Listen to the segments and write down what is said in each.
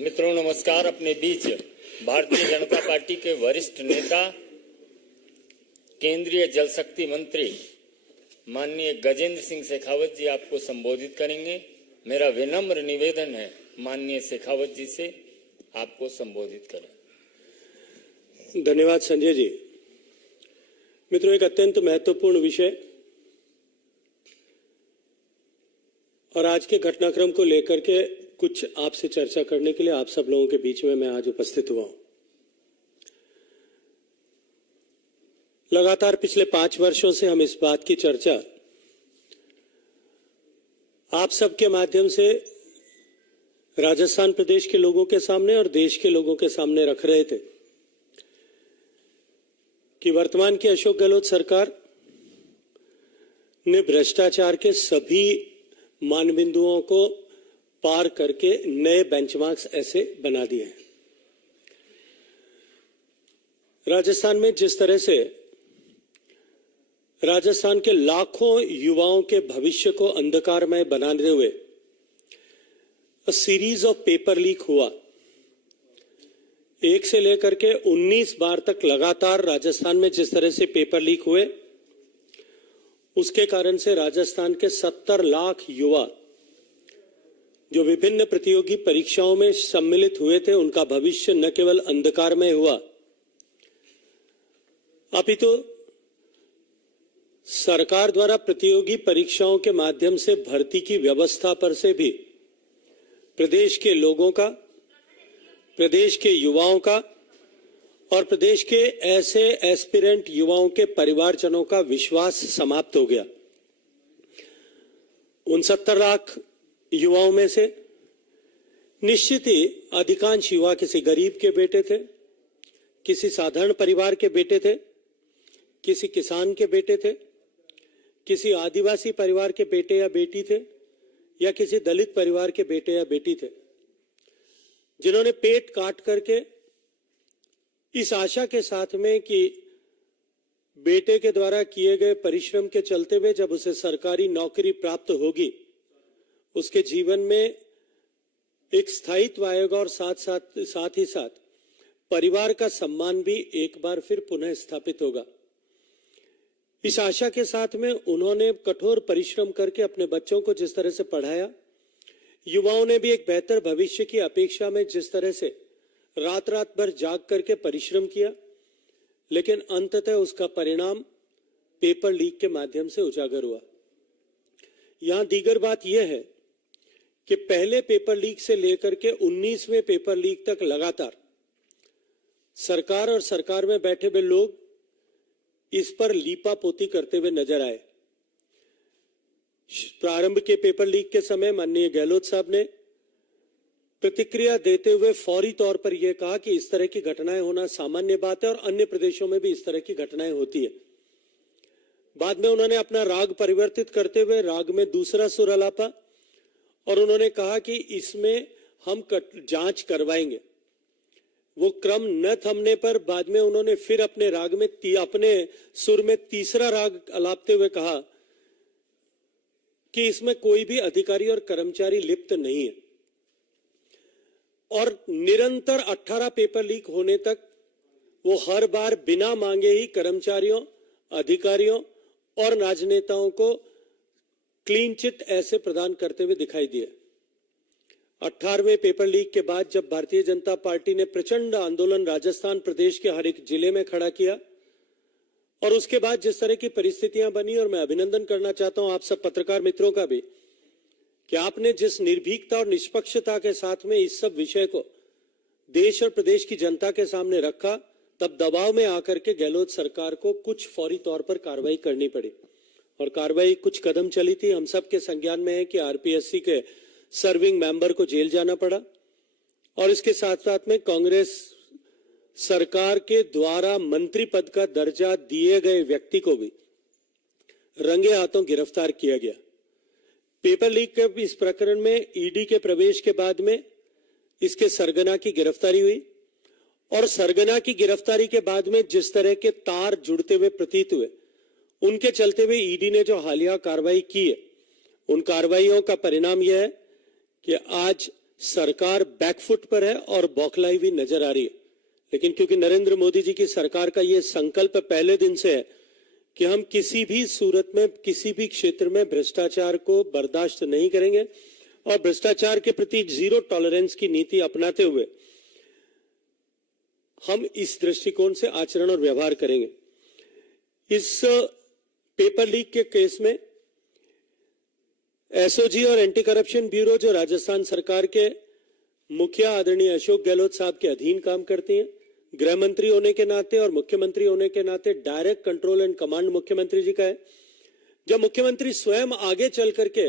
मित्रों नमस्कार। अपने बीच भारतीय जनता पार्टी के वरिष्ठ नेता केंद्रीय जल शक्ति मंत्री माननीय गजेंद्र सिंह शेखावत जी आपको संबोधित करेंगे। मेरा विनम्र निवेदन है माननीय शेखावत जी से आपको संबोधित करें। धन्यवाद संजय जी। मित्रों, एक अत्यंत महत्वपूर्ण विषय और आज के घटनाक्रम को लेकर के कुछ आपसे चर्चा करने के लिए आप सब लोगों के बीच में मैं आज उपस्थित हुआ हूं। लगातार पिछले 5 वर्षों से हम इस बात की चर्चा आप सबके माध्यम से राजस्थान प्रदेश के लोगों के सामने और देश के लोगों के सामने रख रहे थे कि वर्तमान की अशोक गहलोत सरकार ने भ्रष्टाचार के सभी मानबिंदुओं को पार करके नए बेंचमार्क्स ऐसे बना दिए हैं। राजस्थान में जिस तरह से राजस्थान के लाखों युवाओं के भविष्य को अंधकारमय बनाते हुए सीरीज ऑफ पेपर लीक हुआ, 1 से लेकर के 19 बार तक लगातार राजस्थान में जिस तरह से पेपर लीक हुए, उसके कारण से राजस्थान के 70 लाख युवा जो विभिन्न प्रतियोगी परीक्षाओं में सम्मिलित हुए थे, उनका भविष्य न केवल अंधकारमय हुआ अपितु सरकार द्वारा प्रतियोगी परीक्षाओं के माध्यम से भर्ती की व्यवस्था पर से भी प्रदेश के लोगों का, प्रदेश के युवाओं का और प्रदेश के ऐसे एस्पिरेंट युवाओं के परिवारजनों का विश्वास समाप्त हो गया। उन 70 लाख युवाओं में से निश्चित ही अधिकांश युवा किसी गरीब के बेटे थे, किसी साधारण परिवार के बेटे थे, किसी किसान के बेटे थे, किसी आदिवासी परिवार के बेटे या बेटी थे या किसी दलित परिवार के बेटे या बेटी थे, जिन्होंने पेट काट करके इस आशा के साथ में कि बेटे के द्वारा किए गए परिश्रम के चलते हुए जब उसे सरकारी नौकरी प्राप्त होगी, उसके जीवन में एक स्थायित्व आएगा और साथ ही साथ परिवार का सम्मान भी एक बार फिर पुनः स्थापित होगा। इस आशा के साथ में उन्होंने कठोर परिश्रम करके अपने बच्चों को जिस तरह से पढ़ाया, युवाओं ने भी एक बेहतर भविष्य की अपेक्षा में जिस तरह से रात रात भर जाग करके परिश्रम किया, लेकिन अंततः उसका परिणाम पेपर लीक के माध्यम से उजागर हुआ। यहां दीगर बात यह है कि पहले पेपर लीक से लेकर के 19वें पेपर लीक तक लगातार सरकार और सरकार में बैठे हुए लोग इस पर लीपापोती करते हुए नजर आए। प्रारंभ के पेपर लीक के समय माननीय गहलोत साहब ने प्रतिक्रिया देते हुए फौरी तौर पर यह कहा कि इस तरह की घटनाएं होना सामान्य बात है और अन्य प्रदेशों में भी इस तरह की घटनाएं होती है। बाद में उन्होंने अपना राग परिवर्तित करते हुए राग में दूसरा सुर अलापा और उन्होंने कहा कि इसमें हम जांच करवाएंगे। वो क्रम न थमने पर बाद में उन्होंने फिर अपने राग में अपने सुर में तीसरा राग अलापते हुए कहा कि इसमें कोई भी अधिकारी और कर्मचारी लिप्त नहीं है। और निरंतर 18 पेपर लीक होने तक वो हर बार बिना मांगे ही कर्मचारियों, अधिकारियों और राजनेताओं को क्लीन चिट ऐसे प्रदान करते हुए दिखाई दिए। 18वें पेपर लीक के बाद जब भारतीय जनता पार्टी ने प्रचंड आंदोलन राजस्थान प्रदेश के हर एक जिले में खड़ा किया और उसके बाद जिस तरह की परिस्थितियां बनी, और मैं अभिनंदन करना चाहता हूं आप सब पत्रकार मित्रों का भी कि आपने जिस निर्भीकता और निष्पक्षता के साथ में इस सब विषय को देश और प्रदेश की जनता के सामने रखा, तब दबाव में आकर के गहलोत सरकार को कुछ फौरी तौर पर कार्रवाई करनी पड़ी और कार्रवाई कुछ कदम चली थी। हम सब के संज्ञान में है कि आरपीएससी के सर्विंग मेंबर को जेल जाना पड़ा और इसके साथ साथ में कांग्रेस सरकार के द्वारा मंत्री पद का दर्जा दिए गए व्यक्ति को भी रंगे हाथों गिरफ्तार किया गया। पेपर लीक के इस प्रकरण में ईडी के प्रवेश के बाद में इसके सरगना की गिरफ्तारी हुई और सरगना की गिरफ्तारी के बाद में जिस तरह के तार जुड़ते हुए प्रतीत हुए, उनके चलते हुए ईडी ने जो हालिया कार्रवाई की है, उन कार्रवाइयों का परिणाम यह है कि आज सरकार बैकफुट पर है और बौखलाई हुई नजर आ रही है। लेकिन क्योंकि नरेंद्र मोदी जी की सरकार का यह संकल्प पहले दिन से है कि हम किसी भी सूरत में किसी भी क्षेत्र में भ्रष्टाचार को बर्दाश्त नहीं करेंगे और भ्रष्टाचार के प्रति जीरो टॉलरेंस की नीति अपनाते हुए हम इस दृष्टिकोण से आचरण और व्यवहार करेंगे। इस पेपर लीक के केस में एसओजी और एंटी करप्शन ब्यूरो जो राजस्थान सरकार के मुखिया आदरणीय अशोक गहलोत साहब के अधीन काम करती हैं, गृह मंत्री होने के नाते और मुख्यमंत्री होने के नाते डायरेक्ट कंट्रोल एंड कमांड मुख्यमंत्री जी का है। जब मुख्यमंत्री स्वयं आगे चल करके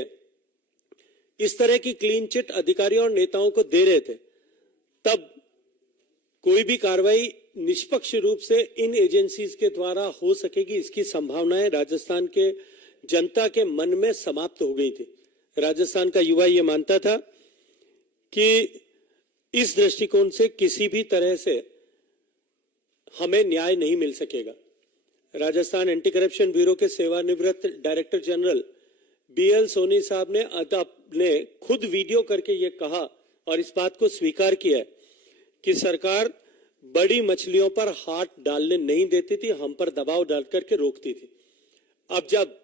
इस तरह की क्लीन चिट अधिकारियों और नेताओं को दे रहे थे, तब कोई भी कार्रवाई निष्पक्ष रूप से इन एजेंसीज के द्वारा हो सकेगी, इसकी संभावनाएं राजस्थान के जनता के मन में समाप्त हो गई थी। राजस्थान का युवा ये मानता था कि इस दृष्टिकोण से किसी भी तरह से हमें न्याय नहीं मिल सकेगा। राजस्थान एंटी करप्शन ब्यूरो के सेवानिवृत्त डायरेक्टर जनरल बीएल सोनी साहब ने खुद वीडियो करके ये कहा और इस बात को स्वीकार किया है कि सरकार बड़ी मछलियों पर हाथ डालने नहीं देती थी, हम पर दबाव डाल करके रोकती थी। अब जब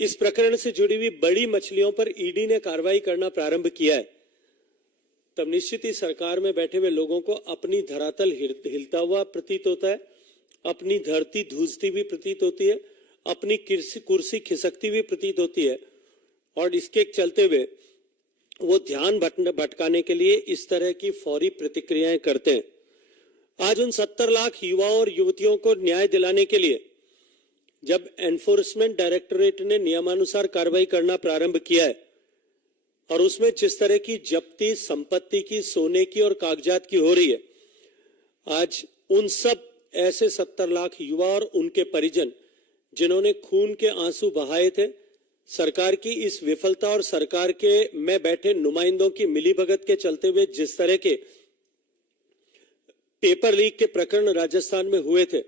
इस प्रकरण से जुड़ी हुई बड़ी मछलियों पर ईडी ने कार्रवाई करना प्रारंभ किया है, तब निश्चित ही सरकार में बैठे हुए लोगों को अपनी धरातल हिलता हुआ प्रतीत होता है, अपनी धरती धूसती हुई प्रतीत होती है, अपनी कुर्सी खिसकती हुई प्रतीत होती है और इसके चलते हुए वो ध्यान भटकाने के लिए इस तरह की फौरी प्रतिक्रियाएं करते हैं। आज उन 70 लाख युवाओं और युवतियों को न्याय दिलाने के लिए जब एनफोर्समेंट डायरेक्टोरेट ने नियमानुसार कार्रवाई करना प्रारंभ किया है और उसमें जिस तरह की जब्ती संपत्ति की, सोने की और कागजात की हो रही है, आज उन सब ऐसे 70 लाख युवा और उनके परिजन जिन्होंने खून के आंसू बहाए थे, सरकार की इस विफलता और सरकार के में बैठे नुमाइंदों की मिलीभगत के चलते हुए जिस तरह के पेपर लीक के प्रकरण राजस्थान में हुए थे,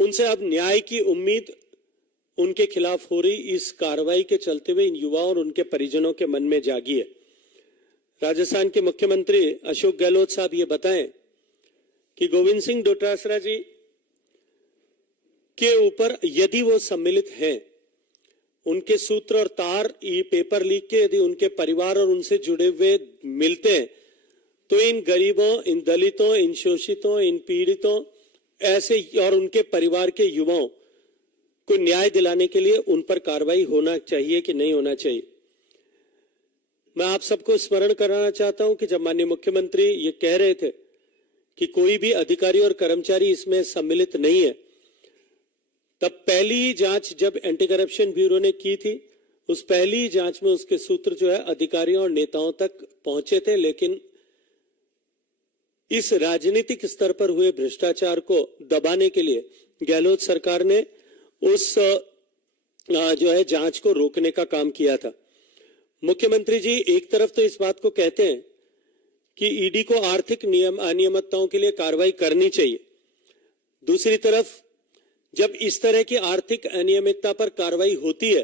उनसे अब न्याय की उम्मीद उनके खिलाफ हो रही इस कार्रवाई के चलते हुए इन युवाओं और उनके परिजनों के मन में जागी है। राजस्थान के मुख्यमंत्री अशोक गहलोत साहब ये बताएं कि गोविंद सिंह डोटासरा जी के ऊपर यदि वो सम्मिलित हैं, उनके सूत्र और तार ये पेपर लीक के यदि उनके परिवार और उनसे जुड़े हुए मिलते हैं, तो इन गरीबों, इन दलितों, इन शोषितों, इन पीड़ितों ऐसे और उनके परिवार के युवाओं को न्याय दिलाने के लिए उन पर कार्रवाई होना चाहिए कि नहीं होना चाहिए। मैं आप सबको स्मरण कराना चाहता हूं कि जब माननीय मुख्यमंत्री ये कह रहे थे कि कोई भी अधिकारी और कर्मचारी इसमें सम्मिलित नहीं है, तब पहली जांच जब एंटी करप्शन ब्यूरो ने की थी, उस पहली जांच में उसके सूत्र जो है अधिकारियों और नेताओं तक पहुंचे थे, लेकिन इस राजनीतिक स्तर पर हुए भ्रष्टाचार को दबाने के लिए गहलोत सरकार ने उस जो है जांच को रोकने का काम किया था। मुख्यमंत्री जी एक तरफ तो इस बात को कहते हैं कि ईडी को आर्थिक अनियमितताओं के लिए कार्रवाई करनी चाहिए, दूसरी तरफ जब इस तरह की आर्थिक अनियमितता पर कार्रवाई होती है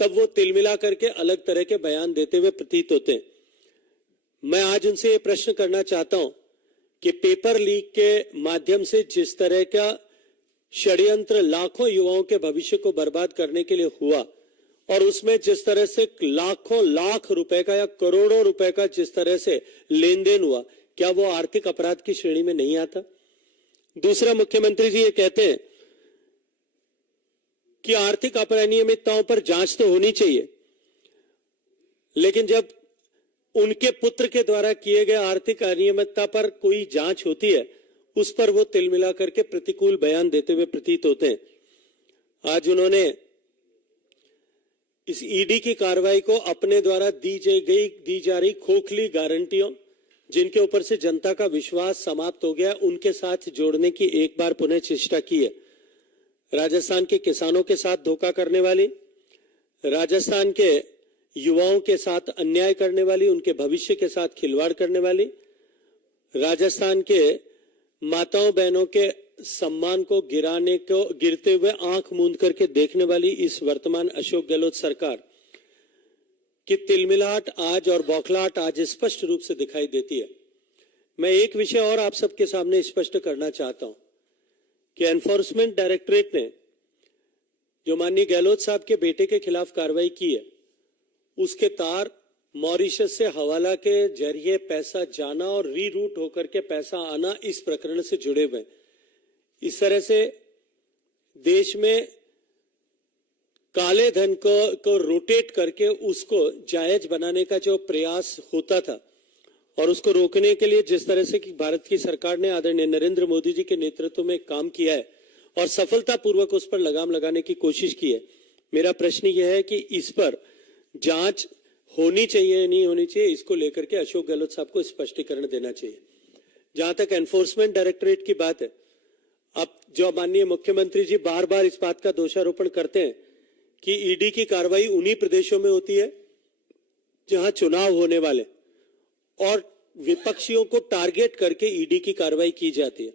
तब वो तिलमिला करके अलग तरह के बयान देते हुए प्रतीत होते हैं। मैं आज उनसे ये प्रश्न करना चाहता हूं कि पेपर लीक के माध्यम से जिस तरह का षड्यंत्र लाखों युवाओं के भविष्य को बर्बाद करने के लिए हुआ और उसमें जिस तरह से लाखों लाख रुपए का या करोड़ों रुपए का जिस तरह से लेन देन हुआ, क्या वो आर्थिक अपराध की श्रेणी में नहीं आता? दूसरा, मुख्यमंत्री जी ये कहते हैं कि आर्थिक अनियमितताओं पर जांच तो होनी चाहिए, लेकिन जब उनके पुत्र के द्वारा किए गए आर्थिक अनियमितता पर कोई जांच होती है, उस पर वो तिलमिला करके प्रतिकूल बयान देते हुए प्रतीत होते हैं। आज उन्होंने इस ईडी की कार्रवाई को अपने द्वारा दी जा रही खोखली गारंटियों, जिनके ऊपर से जनता का विश्वास समाप्त हो गया, उनके साथ जोड़ने की एक बार पुनः चेष्टा की है। राजस्थान के किसानों के साथ धोखा करने वाली, राजस्थान के युवाओं के साथ अन्याय करने वाली, उनके भविष्य के साथ खिलवाड़ करने वाली, राजस्थान के माताओं बहनों के सम्मान को गिरते हुए आंख मूंद करके देखने वाली इस वर्तमान अशोक गहलोत सरकार कि तिलमिलाहट आज और बौखलाहट आज स्पष्ट रूप से दिखाई देती है। मैं एक विषय और आप सबके सामने स्पष्ट करना चाहता हूं कि एनफोर्समेंट डायरेक्टरेट ने जो माननीय गहलोत साहब के बेटे के खिलाफ कार्रवाई की है, उसके तार मॉरिशस से हवाला के जरिए पैसा जाना और रीरूट होकर के पैसा आना इस प्रकरण से जुड़े हुए। इस तरह से देश में काले धन को रोटेट करके उसको जायज बनाने का जो प्रयास होता था और उसको रोकने के लिए जिस तरह से कि भारत की सरकार ने आदरणीय नरेंद्र मोदी जी के नेतृत्व में काम किया है और सफलतापूर्वक उस पर लगाम लगाने की कोशिश की है, मेरा प्रश्न यह है कि इस पर जांच होनी चाहिए नहीं होनी चाहिए, इसको लेकर के अशोक गहलोत साहब को स्पष्टीकरण देना चाहिए। जहां तक एनफोर्समेंट डायरेक्टरेट की बात है, अब जो माननीय मुख्यमंत्री जी बार बार इस बात का दोषारोपण करते हैं कि ईडी की कार्रवाई उन्हीं प्रदेशों में होती है जहां चुनाव होने वाले और विपक्षियों को टारगेट करके ईडी की कार्रवाई की जाती है।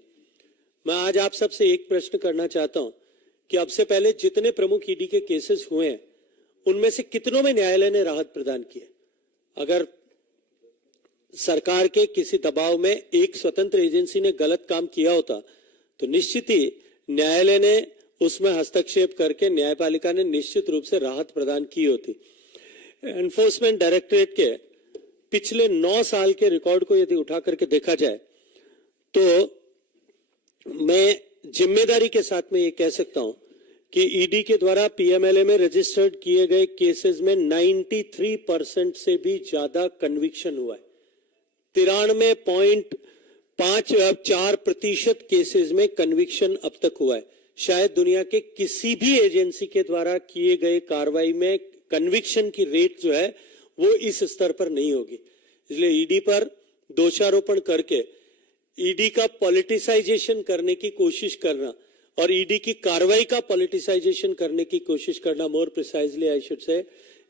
मैं आज आप सबसे एक प्रश्न करना चाहता हूं कि अब से पहले जितने प्रमुख ईडी के केसेस हुए हैं उनमें से कितनों में न्यायालय ने राहत प्रदान की है? अगर सरकार के किसी दबाव में एक स्वतंत्र एजेंसी ने गलत काम किया होता तो निश्चित ही न्यायालय ने उसमें हस्तक्षेप करके न्यायपालिका ने निश्चित रूप से राहत प्रदान की होती। एनफोर्समेंट डायरेक्टरेट के पिछले 9 साल के रिकॉर्ड को यदि उठा करके देखा जाए तो मैं जिम्मेदारी के साथ में ये कह सकता हूं कि ईडी के द्वारा पीएमएलए में रजिस्टर्ड किए गए केसेस में 93% से भी ज्यादा कन्विक्शन हुआ है। 93.54% केसेस में कन्विक्शन अब तक हुआ है। शायद दुनिया के किसी भी एजेंसी के द्वारा किए गए कार्रवाई में कन्विक्शन की रेट जो है वो इस स्तर पर नहीं होगी। इसलिए ईडी पर दोषारोपण करके ईडी का पॉलिटिसाइजेशन करने की कोशिश करना और ईडी की कार्रवाई का पॉलिटिसाइजेशन करने की कोशिश करना, more precisely I should say,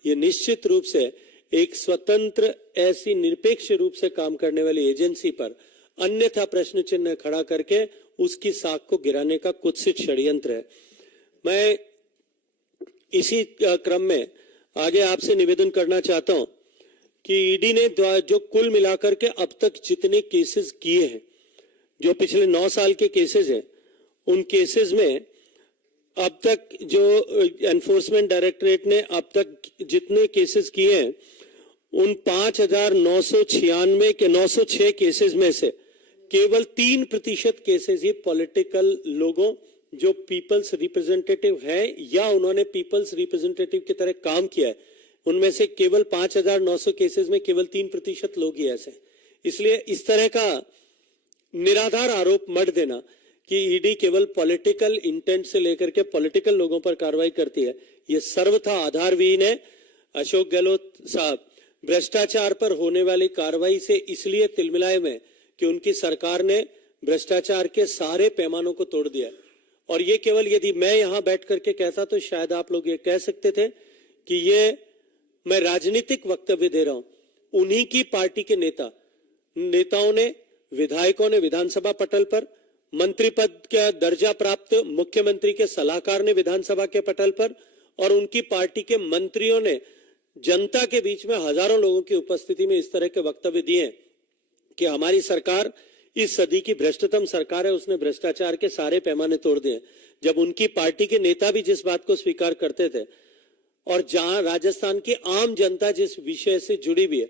ये निश्चित रूप से एक स्वतंत्र ऐसी निरपेक्ष रूप से काम करने वाली एजेंसी पर अन्यथा प्रश्न चिन्ह खड़ा करके उसकी साख को गिराने का कुत्सित षड्यंत्र है। मैं इसी क्रम में आगे आपसे निवेदन करना चाहता हूं कि ईडी ने जो कुल मिलाकर के अब तक जितने केसेस किए हैं, जो पिछले 9 साल के केसेस हैं, उन केसेस में अब तक जो एनफोर्समेंट डायरेक्टरेट ने अब तक जितने केसेस किए हैं उन 5,996 के 906 केसेस में से केवल 3% केसेस ही पॉलिटिकल लोगों जो पीपल्स रिप्रेजेंटेटिव हैं या उन्होंने पीपल्स रिप्रेजेंटेटिव की तरह काम किया है, उनमें से केवल 5,900 केसेस में केवल 3% लोग ही ऐसे। इसलिए इस तरह का निराधार आरोप मत देना कि ईडी केवल पॉलिटिकल इंटेंट से लेकर के पॉलिटिकल लोगों पर कार्रवाई करती है, यह सर्वथा आधारविहीन है। अशोक गहलोत साहब भ्रष्टाचार पर होने वाली कार्रवाई से इसलिए तिलमिलाए में कि उनकी सरकार ने भ्रष्टाचार के सारे पैमानों को तोड़ दिया। और ये केवल यदि मैं यहां बैठ करके कहता तो शायद आप लोग ये कह सकते थे कि ये मैं राजनीतिक वक्तव्य दे रहा हूं। उन्हीं की पार्टी के नेताओं ने, विधायकों ने विधानसभा पटल पर, मंत्री पद का दर्जा प्राप्त मुख्यमंत्री के सलाहकार ने विधानसभा के पटल पर और उनकी पार्टी के मंत्रियों ने जनता के बीच में हजारों लोगों की उपस्थिति में इस तरह के वक्तव्य दिए कि हमारी सरकार इस सदी की भ्रष्टतम सरकार है, उसने भ्रष्टाचार के सारे पैमाने तोड़ दिए। जब उनकी पार्टी के नेता भी जिस बात को स्वीकार करते थे और जहां राजस्थान की आम जनता जिस विषय से जुड़ी हुई है,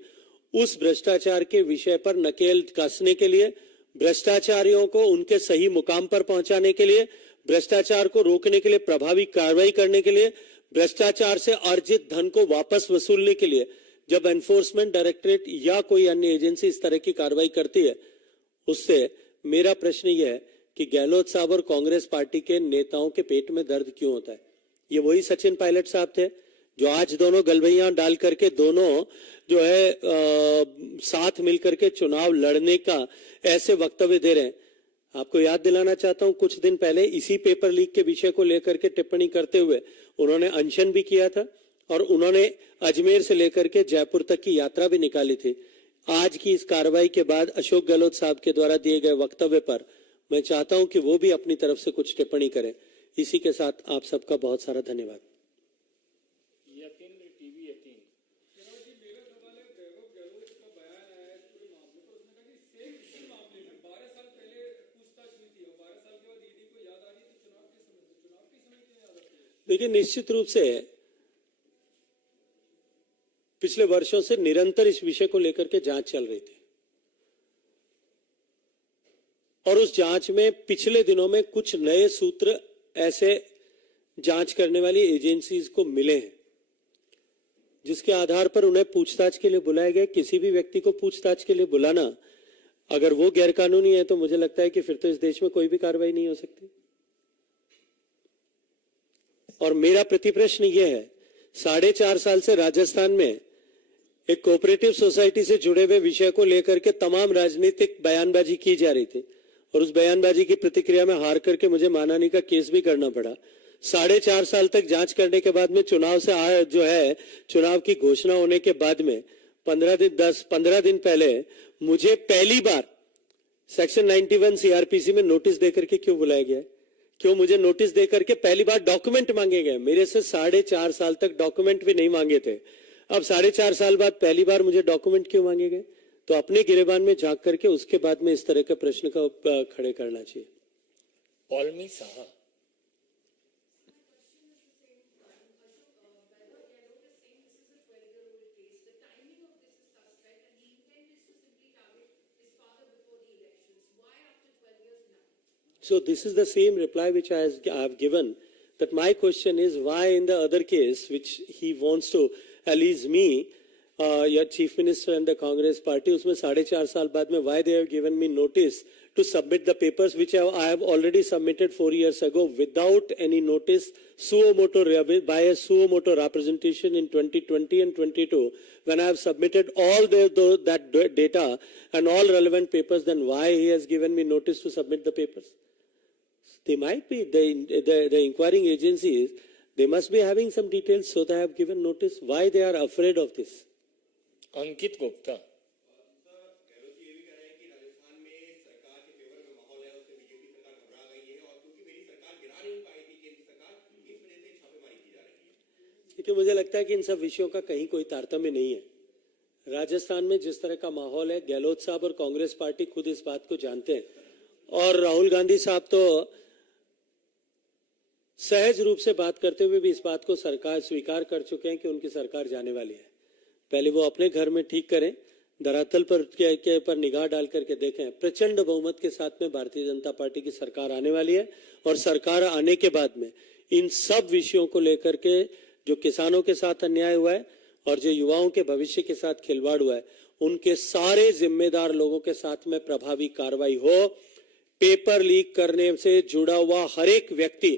उस भ्रष्टाचार के विषय पर नकेल कसने के लिए, भ्रष्टाचारियों को उनके सही मुकाम पर पहुंचाने के लिए, भ्रष्टाचार को रोकने के लिए प्रभावी कार्रवाई करने के लिए, भ्रष्टाचार से अर्जित धन को वापस वसूलने के लिए जब एनफोर्समेंट डायरेक्टरेट या कोई अन्य एजेंसी इस तरह की कार्रवाई करती है, उससे मेरा प्रश्न यह है कि गहलोत साहब और कांग्रेस पार्टी के नेताओं के पेट में दर्द क्यों होता है? ये वही सचिन पायलट साहब थे जो आज दोनों गलबैयां डाल करके दोनों जो है साथ मिलकर के चुनाव लड़ने का ऐसे वक्तव्य दे रहे हैं। आपको याद दिलाना चाहता हूं, कुछ दिन पहले इसी पेपर लीक के विषय को लेकर के टिप्पणी करते हुए उन्होंने अनशन भी किया था और उन्होंने अजमेर से लेकर के जयपुर तक की यात्रा भी निकाली थी। आज की इस कार्रवाई के बाद अशोक गहलोत साहब के द्वारा दिए गए वक्तव्य पर मैं चाहता हूं कि वो भी अपनी तरफ से कुछ टिप्पणी करें। इसी के साथ आप सबका बहुत सारा धन्यवाद। देखिए, निश्चित रूप से पिछले वर्षों से निरंतर इस विषय को लेकर के जांच चल रही थी और उस जांच में पिछले दिनों में कुछ नए सूत्र ऐसे जांच करने वाली एजेंसीज को मिले हैं जिसके आधार पर उन्हें पूछताछ के लिए बुलाया गया। किसी भी व्यक्ति को पूछताछ के लिए बुलाना अगर वो गैरकानूनी है तो मुझे लगता है कि फिर तो इस देश में कोई भी कार्रवाई नहीं हो सकती। और मेरा प्रतिप्रश्न यह है, 4.5 साल से राजस्थान में एक कोऑपरेटिव सोसाइटी से जुड़े हुए विषय को लेकर के तमाम राजनीतिक बयानबाजी की जा रही थी और उस बयानबाजी की प्रतिक्रिया में हार करके मुझे मानहानि का केस भी करना पड़ा। 4.5 साल तक जांच करने के बाद में चुनाव से जो है चुनाव की घोषणा होने के बाद में 15 दिन पहले मुझे पहली बार सेक्शन 91 सीआरपीसी में नोटिस देकर के क्यों बुलाया गया? क्यों मुझे नोटिस देकर के पहली बार डॉक्यूमेंट मांगे गए? मेरे से 4.5 साल तक डॉक्यूमेंट भी नहीं मांगे थे। अब 4.5 साल बाद पहली बार मुझे डॉक्यूमेंट क्यों मांगे गए? तो अपने गिरेबान में झांक करके उसके बाद में इस तरह के प्रश्न का खड़े करना चाहिए। Paulami Saha, So this is the same reply which I have given, that my question is why in the other case which he wants to allege me, your chief minister and the Congress party, उसमें 4.5 साल बाद में why they have given me notice to submit the papers which I have already submitted 4 years ago without any notice, suo moto by a suo moto representation in 2020 and 22 when I have submitted all that data and all relevant papers. Then why he has given me notice to submit the papers? They might be, the inquiring agencies, they must be having some details, so they have given notice. Why they are afraid of this? अंकित गुप्ता, क्योंकि मुझे लगता है कि इन सब विषयों का कहीं कोई तारतम्य नहीं है। राजस्थान में जिस तरह का माहौल है, गहलोत साहब और कांग्रेस पार्टी खुद इस बात को जानते हैं और राहुल गांधी साहब तो सहज रूप से बात करते हुए भी इस बात को सरकार स्वीकार कर चुके हैं कि उनकी सरकार जाने वाली है। पहले वो अपने घर में ठीक करें, धरातल पर निगाह डाल करके देखें। प्रचंड बहुमत के साथ में भारतीय जनता पार्टी की सरकार आने वाली है और सरकार आने के बाद में इन सब विषयों को लेकर के जो किसानों के साथ अन्याय हुआ है और जो युवाओं के भविष्य के साथ खिलवाड़ हुआ है, उनके सारे जिम्मेदार लोगों के साथ में प्रभावी कार्रवाई हो। पेपर लीक करने से जुड़ा हुआ हर एक व्यक्ति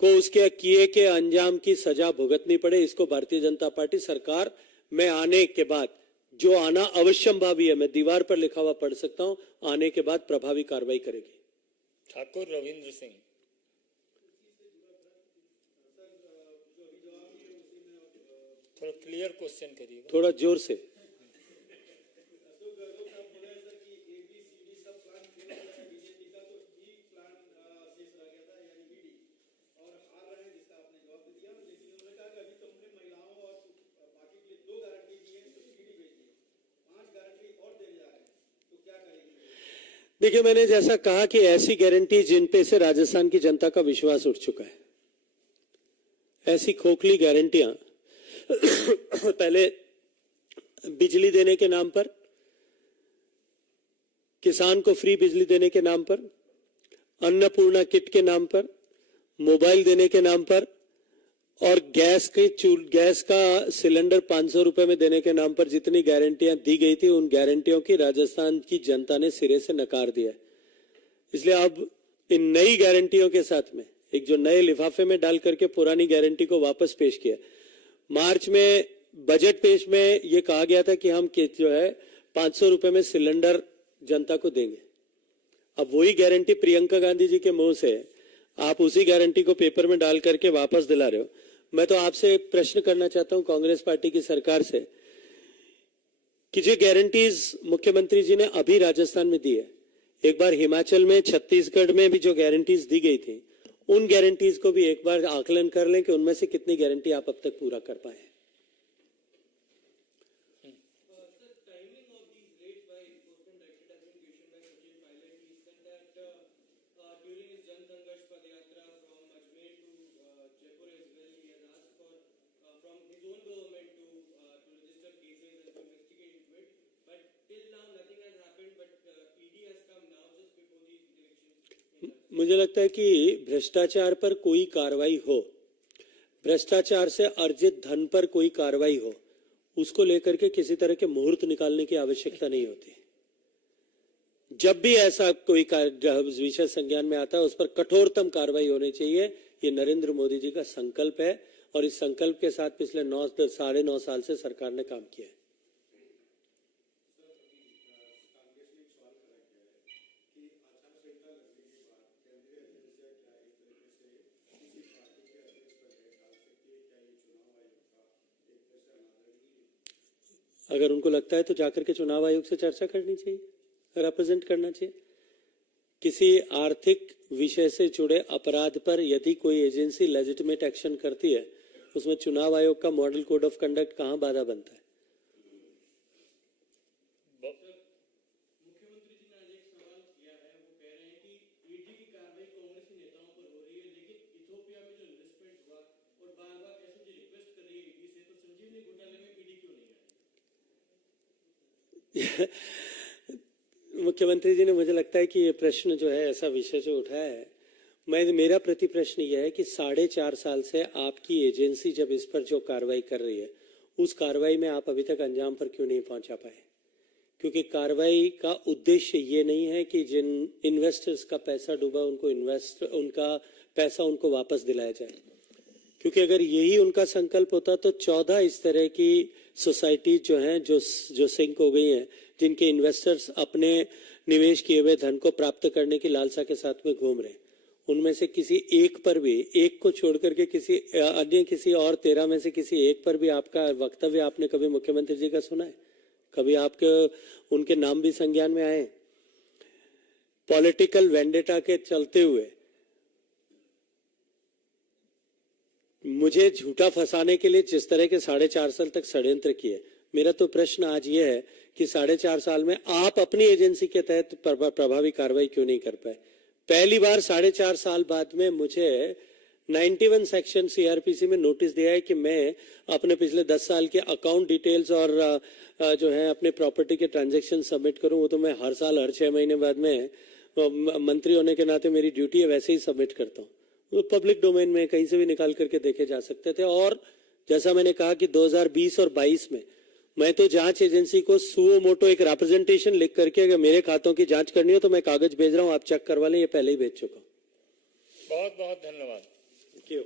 को उसके किए के अंजाम की सजा भुगतनी पड़े। इसको भारतीय जनता पार्टी सरकार में आने के बाद, जो आना अवश्यंभावी है, मैं दीवार पर लिखा हुआ पढ़ सकता हूं, आने के बाद प्रभावी कार्रवाई करेगी। ठाकुर रविंद्र सिंह, थोड़ा क्लियर क्वेश्चन करिए, थोड़ा जोर से। देखिए, मैंने जैसा कहा कि ऐसी गारंटी जिन पे से राजस्थान की जनता का विश्वास उठ चुका है, ऐसी खोखली गारंटियां पहले बिजली देने के नाम पर, किसान को फ्री बिजली देने के नाम पर, अन्नपूर्णा किट के नाम पर, मोबाइल देने के नाम पर और गैस का सिलेंडर 500 रुपए में देने के नाम पर जितनी गारंटियां दी गई थी, उन गारंटियों की राजस्थान की जनता ने सिरे से नकार दिया। इसलिए अब इन नई गारंटियों के साथ में एक जो नए लिफाफे में डाल करके पुरानी गारंटी को वापस पेश किया। मार्च में बजट पेश में यह कहा गया था कि हम जो है 500 रुपए में सिलेंडर जनता को देंगे। अब वही गारंटी प्रियंका गांधी जी के मुंह से आप उसी गारंटी को पेपर में डाल करके वापस दिला रहे हो। मैं तो आपसे प्रश्न करना चाहता हूं कांग्रेस पार्टी की सरकार से कि जो गारंटीज मुख्यमंत्री जी ने अभी राजस्थान में दी है, एक बार हिमाचल में, छत्तीसगढ़ में भी जो गारंटीज दी गई थी, उन गारंटीज को भी एक बार आकलन कर लें कि उनमें से कितनी गारंटी आप अब तक पूरा कर पाए। मुझे लगता है कि भ्रष्टाचार पर कोई कार्रवाई हो, भ्रष्टाचार से अर्जित धन पर कोई कार्रवाई हो, उसको लेकर के किसी तरह के मुहूर्त निकालने की आवश्यकता नहीं होती। जब भी ऐसा कोई विषय संज्ञान में आता है उस पर कठोरतम कार्रवाई होनी चाहिए। ये नरेंद्र मोदी जी का संकल्प है और इस संकल्प के साथ पिछले 9.5 साल से सरकार ने काम किया है। अगर उनको लगता है तो जाकर के चुनाव आयोग से चर्चा करनी चाहिए, रिप्रेजेंट करना चाहिए। किसी आर्थिक विषय से जुड़े अपराध पर यदि कोई एजेंसी लेजिटिमेट एक्शन करती है, उसमें चुनाव आयोग का मॉडल कोड ऑफ कंडक्ट कहां बाधा बनता है? मुख्यमंत्री जी ने आज एक सवाल किया है, वो कह रहे हैं कि ईडी की कार्रवाई कांग्रेसी नेताओं पर हो रही है, लेकिन इथोपिया में जो इन्वेस्टमेंट हुआ और बार-बार ऐसे जी रिक्वेस्ट कर रही है ईडी से, तो संजीवनी घोटाले में ईडी क्यों नहीं है? मुख्यमंत्री जी ने, मुझे लगता है कि ये प्रश्न जो है, ऐसा विषय जो उठाया है, मेरा प्रति प्रश्न यह है कि 4.5 साल से आपकी एजेंसी जब इस पर जो कार्रवाई कर रही है, उस कार्रवाई में आप अभी तक अंजाम पर क्यों नहीं पहुंचा पाए? क्योंकि कार्रवाई का उद्देश्य ये नहीं है कि जिन इन्वेस्टर्स का पैसा डूबा उनका पैसा उनको वापस दिलाया जाए। क्योंकि अगर यही उनका संकल्प होता तो 14 इस तरह की सोसाइटी जो हैं, जो सिंक हो गई हैं, जिनके इन्वेस्टर्स अपने निवेश किए हुए धन को प्राप्त करने की लालसा के साथ में घूम रहे हैं, उनमें से किसी एक पर भी, एक को छोड़ करके किसी और 13 में से किसी एक पर भी आपका वक्तव्य आपने कभी मुख्यमंत्री जी का सुना है? कभी आपके उनके नाम भी संज्ञान में आए? पॉलिटिकल वेंडेटा के चलते हुए मुझे झूठा फंसाने के लिए जिस तरह के 4.5 साल तक षड्यंत्र किए, मेरा तो प्रश्न आज ये है कि 4.5 साल में आप अपनी एजेंसी के तहत प्रभावी कार्रवाई क्यों नहीं कर पाए? पहली बार 4.5 साल बाद में मुझे 91 सेक्शन सीआरपीसी में नोटिस दिया है कि मैं अपने पिछले 10 साल के अकाउंट डिटेल्स और जो है अपने प्रॉपर्टी के ट्रांजैक्शन सबमिट करूं। वो तो मैं हर साल, हर 6 महीने बाद में, मंत्री होने के नाते मेरी ड्यूटी है, वैसे ही सबमिट करता हूं। वो पब्लिक डोमेन में कहीं से भी निकाल करके देखे जा सकते थे। और जैसा मैंने कहा कि 2020 और 22 में मैं तो जांच एजेंसी को सुओ मोटो एक रिप्रेजेंटेशन लिख करके, अगर मेरे खातों की जांच करनी हो तो मैं कागज भेज रहा हूं, आप चेक करवा लें, ये पहले ही भेज चुका हूं। बहुत बहुत धन्यवाद। Thank you.